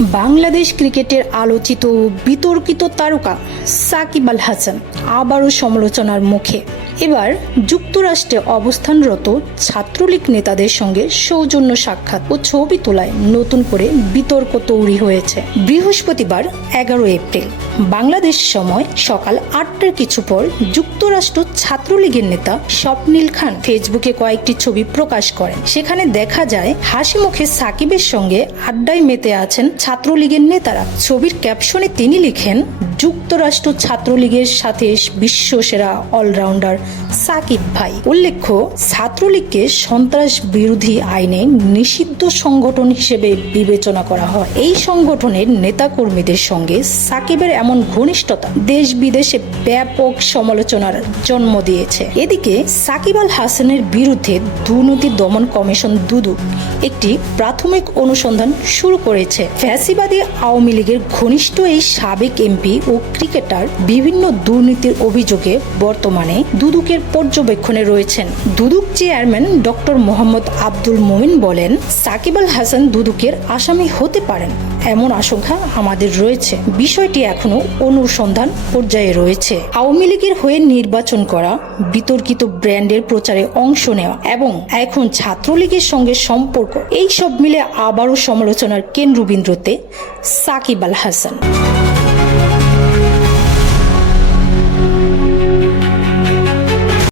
বাংলাদেশ ক্রিকেটের আলোচিত ও বিতর্কিত তারকা সাকিব আল হাসান আবারও সমালোচনার মুখে। এবার যুক্তরাষ্ট্রে অবস্থানরত ছাত্রলীগ নেতাদের সঙ্গে সৌজন্য সাক্ষাৎ ও ছবি তোলায় নতুন করে বিতর্ক তৈরি হয়েছে। বৃহস্পতিবার 11 এপ্রিল বাংলাদেশ সময় সকাল 8টার কিছু পর যুক্তরাষ্ট্র ছাত্রলীগের নেতা স্বপ্নিল খান ফেসবুকে কয়েকটি ছবি প্রকাশ করেন। সেখানে দেখা যায় হাসি মুখে সাকিবের সঙ্গে আড্ডায় মেতে আছেন ছাত্রলীগের নেতারা। ছবির ক্যাপশনে তিনি লিখেন, যুক্তরাষ্ট্র ছাত্রলীগের সাথে বিশ্বসেরা অলরাউন্ডার সাকিব ভাই। উল্লেখ্য, ছাত্রলীগকে সন্ত্রাস বিরোধী আইনে নিষিদ্ধ সংগঠন হিসেবে বিবেচনা করা হয়। এই সংগঠনের নেতাকর্মীদের সঙ্গে সাকিবের এমন ঘনিষ্ঠতা দেশ বিদেশে ব্যাপক সমালোচনার জন্ম দিয়েছে। এদিকে সাকিব আল হাসানের বিরুদ্ধে দুর্নীতি দমন কমিশন দুদক একটি প্রাথমিক অনুসন্ধান শুরু করেছে। ফ্যাসিবাদী আওয়ামী লীগের ঘনিষ্ঠ এই সাবেক এমপি ও ক্রিকেটার বিভিন্ন দুর্নীতির অভিযোগে বর্তমানে দুদকের পর্যবেক্ষণে রয়েছেন। দুদক চেয়ারম্যান ডক্টর মোহাম্মদ আব্দুল মোমিন বলেন, সাকিব আল হাসান দুদকের আসামি হতে পারেন এমন আশঙ্কা আমাদের রয়েছে। বিষয়টি এখনো অনুসন্ধান পর্যায়ে রয়েছে। আওয়ামী লীগের হয়ে নির্বাচন করা, বিতর্কিত ব্র্যান্ডের প্রচারে অংশ নেওয়া এবং এখন ছাত্রলীগের সঙ্গে সম্পর্ক, এই সব মিলে আবারও সমালোচনার কেন্দ্রবিন্দুতে সাকিব আল হাসান।